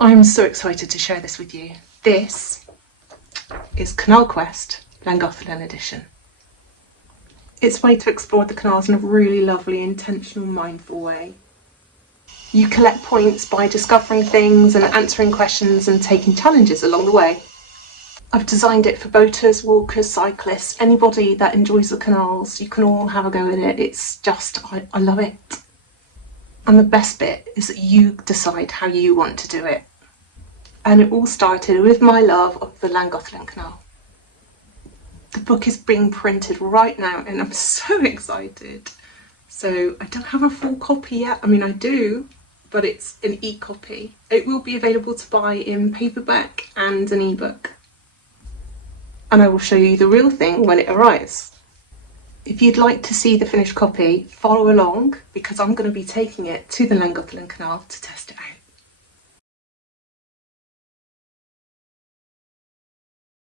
I'm so excited to share this with you. This is Canal Quest llangollen edition. It's a way to explore the canals in a really lovely, intentional, mindful way. You collect points by discovering things and answering questions and taking challenges along the way. I've designed it for boaters, walkers, cyclists, anybody that enjoys the canals. You can all have a go at it. It's just, I love it. And the best bit is that you decide how you want to do it. And it all started with my love of the Llangollen Canal. The book is being printed right now and I'm so excited. So I don't have a full copy yet. I mean, I do, but it's an e-copy. It will be available to buy in paperback and an ebook. And I will show you the real thing when it arrives. If you'd like to see the finished copy, follow along because I'm going to be taking it to the Llangollen Canal to test it out.